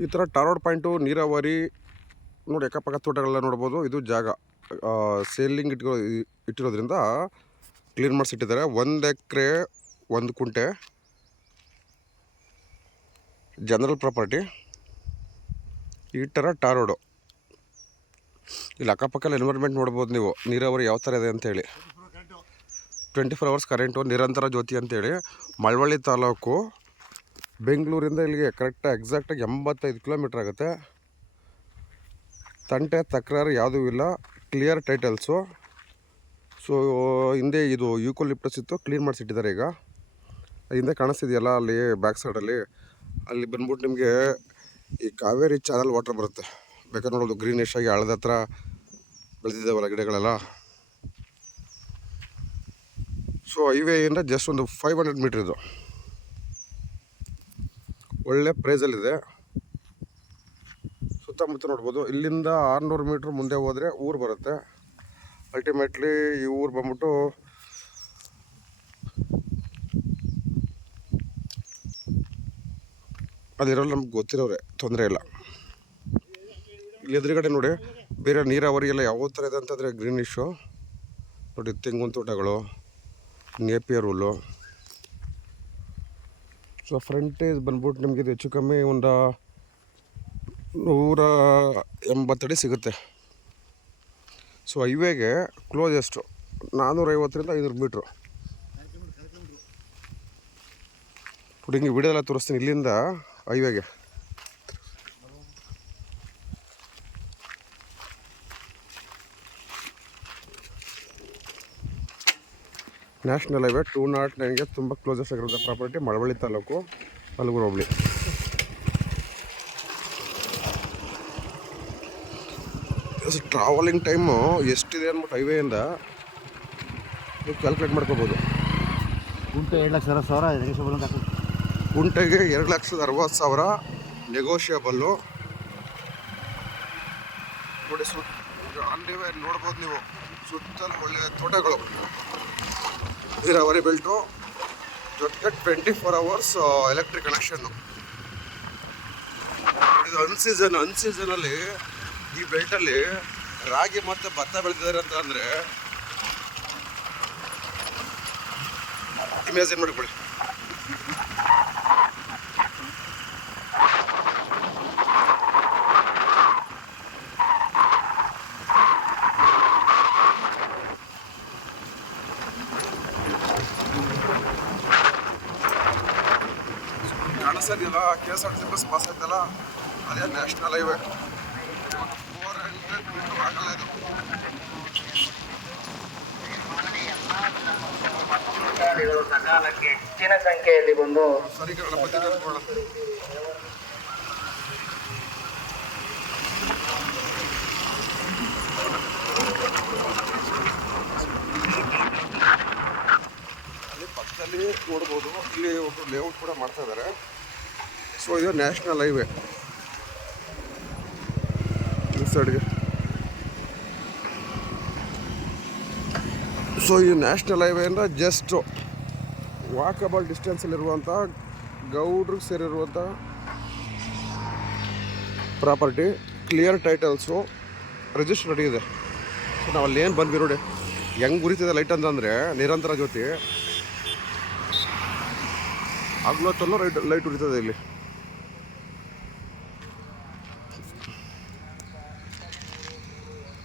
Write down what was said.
ಈ ಥರ ಟಾರೋಡ್ ಪಾಯಿಂಟು ನೀರಾವರಿ ನೋಡಿ, ಅಕ್ಕಪಕ್ಕ ತೋಟಗಳೆಲ್ಲ ನೋಡ್ಬೋದು. ಇದು ಜಾಗ ಸೇಲಿಂಗ್ ಇಟ್ಟಿರೋದ್ರಿಂದ ಕ್ಲೀನ್ ಮಾಡಿಸಿಟ್ಟಿದ್ದಾರೆ. 1 ಎಕರೆ 1 ಕುಂಟೆ ಜನರಲ್ ಪ್ರಾಪರ್ಟಿ. ಈ ಥರ ಟಾರೋಡು ಇಲ್ಲಿ ಅಕ್ಕಪಕ್ಕ ಎನ್ವೈರ್ಮೆಂಟ್ ನೋಡ್ಬೋದು ನೀವು. ನೀರಾವರಿ ಯಾವ ಥರ ಇದೆ ಅಂತೇಳಿ. 24 hours ಕರೆಂಟು, ನಿರಂತರ ಜ್ಯೋತಿ ಅಂತೇಳಿ. ಮಳವಳ್ಳಿ ತಾಲೂಕು, ಬೆಂಗಳೂರಿಂದ ಇಲ್ಲಿಗೆ ಕರೆಕ್ಟಾಗಿ ಎಕ್ಸಾಕ್ಟಾಗಿ 85 ಕಿಲೋಮೀಟ್ರ್ ಆಗುತ್ತೆ. ತಂಟೆ ತಕರಾರು ಯಾವುದೂ ಇಲ್ಲ, ಕ್ಲಿಯರ್ ಟೈಟಲ್ಸು. ಸೊ ಹಿಂದೆ ಇದು ಯೂಕೋಲಿಪ್ಟಸ್ ಇತ್ತು, ಕ್ಲೀನ್ ಮಾಡಿಸಿಟ್ಟಿದ್ದಾರೆ ಈಗ. ಹಿಂದೆ ಕಾಣಿಸ್ತಿದೆಯಲ್ಲ ಅಲ್ಲಿ ಬ್ಯಾಕ್ ಸೈಡಲ್ಲಿ, ಅಲ್ಲಿ ಬಂದ್ಬಿಟ್ಟು ನಿಮಗೆ ಈ ಕಾವೇರಿ ಚಾನಲ್ ವಾಟರ್ ಬರುತ್ತೆ. ಬೇಕಾದ್ರೆ ನೋಡೋದು ಗ್ರೀನಿಶ್ ಆಗಿ ಹಳದ ಹತ್ರ ಬೆಳೆದಿದ್ದಾವಲ್ಲ ಗಿಡಗಳೆಲ್ಲ. ಸೊ ಹೈವೇಯಿಂದ ಜಸ್ಟ್ ಒಂದು 500 ಮೀಟ್ರ್ ಇದು. ಒಳ್ಳೆ ಪ್ರೈಸಲ್ಲಿದೆ. ಸುತ್ತಮುತ್ತ ನೋಡ್ಬೋದು. ಇಲ್ಲಿಂದ 600 ಮೀಟ್ರ್ ಮುಂದೆ ಹೋದರೆ ಊರು ಬರುತ್ತೆ. ಅಲ್ಟಿಮೇಟ್ಲಿ ಈ ಊರು ಬಂದ್ಬಿಟ್ಟು ಅದಿರೋಲ್ಲ, ನಮ್ಗೆ ಗೊತ್ತಿರೋರೆ, ತೊಂದರೆ ಇಲ್ಲ. ಇಲ್ಲಿ ಎದುರುಗಡೆ ನೋಡಿ, ಬೇರೆ ನೀರಾವರಿ ಎಲ್ಲ ಯಾವ ಥರ ಇದೆ ಅಂತಂದರೆ ಗ್ರೀನಿಶು ನೋಡಿ. ತೆಂಗಿನ ತೋಟಗಳು, ನೇಪಿಯರ್ ಹುಲ್ಲು. ಸೊ ಫ್ರಂಟೇಜ್ ಬಂದ್ಬಿಟ್ಟು ನಿಮಗೆ ಇದು ಹೆಚ್ಚು ಕಮ್ಮಿ ಒಂದು 180 ಅಡಿ ಸಿಗುತ್ತೆ. ಸೊ ಹೈವೇಗೆ ಕ್ಲೋಸೆಸ್ಟು 450ರಿಂದ 500 ಮೀಟ್ರು. ನೋಡಿ ಹಿಂಗೆ ವಿಡಿಯೋ ಎಲ್ಲ ತೋರಿಸ್ತೀನಿ ಇಲ್ಲಿಂದ ಹೈವೇಗೆ. ನ್ಯಾಷನಲ್ ಹೈವೇ 209ಗೆ ತುಂಬ ಕ್ಲೋಸೆಸ್ಟ್ ಆಗಿರೋದು ಪ್ರಾಪರ್ಟಿ. ಮಳವಳ್ಳಿ ತಾಲೂಕು, ಹಲಗೂರು ಹೋಬಳಿ. ಟ್ರಾವೆಲಿಂಗ್ ಟೈಮು ಎಷ್ಟಿದೆ ಅಂದ್ಬಿಟ್ಟು ಹೈವೇಯಿಂದ ನೀವು ಕ್ಯಾಲ್ಕುಲೇಟ್ ಮಾಡ್ಕೋಬೋದು. ಗುಂಟೆ 2,60,000 ಗುಂಟೆಗೆ 2,60,000 ನೆಗೋಷಿಯಬಲ್ಲು. ನೋಡಿ ಆನ್ ದಿ ವೇ ನೋಡ್ಬೋದು ನೀವು. ಸುತ್ತಲೂ ಒಳ್ಳೆಯ ತೋಟಗಳು, ನೀರಾವರಿ ಬೆಲ್ಟು, ಜೊತೆಗೆ 24 hours ಎಲೆಕ್ಟ್ರಿಕ್ ಕನೆಕ್ಷನ್ನು. ಇದು ಅನ್ಸೀಸನಲ್ಲಿ ಈ ಬೆಲ್ಟಲ್ಲಿ ರಾಗಿ ಮತ್ತು ಭತ್ತ ಬೆಳೆದಿದ್ದಾರೆ ಅಂತ ಅಂದರೆ ಇಮ್ಯಾಜಿನ್ ಮಾಡಿಕೊಳ್ಳಿ. ಕಾಣಿಸೋದಿಲ್ಲ, KSRTC ಬಸ್ ಪಾಸ್ ಆಯ್ತಲ್ಲ, ಅದೇ ನ್ಯಾಷನಲ್ ಹೈವೇ. 400 ಮೀಟರ್ ಆಗಲ್ಲ ಇದು. ಸಕಾಲಕ್ಕೆ ಹೆಚ್ಚಿನ ಸಂಖ್ಯೆಯಲ್ಲಿ ಬಂದು ಸರಿ ಬಂದಿದೆ. ಅಲ್ಲಿ ಪಕ್ಕದಲ್ಲಿ ನೋಡ್ಬೋದು, ಇಲ್ಲಿ ಒಬ್ಬರು ಲೇಔಟ್ ಕೂಡ ಮಾಡ್ತಾ ಇದ್ದಾರೆ. ಸೊ ಇದು ನ್ಯಾಷನಲ್ ಹೈವೇ ಈ ಸೈಡ್ಗೆ. ಸೊ ಈ ನ್ಯಾಷನಲ್ ಹೈವೇಯಿಂದ ಜಸ್ಟ್ ವಾಕಬಲ್ ಡಿಸ್ಟೆನ್ಸಲ್ಲಿರುವಂಥ ಗೌಡ್ರಿಗೆ ಸೇರಿರುವಂಥ property. Clear titles, register ready ಇದೆ. ಸೊ ನಾವು ಅಲ್ಲಿ ಏನು ಬಂದ್ವಿ ನೋಡಿ, ಹೆಂಗೆ ಉರಿತಿದೆ ಲೈಟ್ ಅಂತಂದರೆ ನಿರಂತರ ಜ್ಯೋತಿ. ಹಗಲೊತ್ತಲ್ಲೂ ಲೈಟ್ ಉರಿತದೆ ಇಲ್ಲಿ.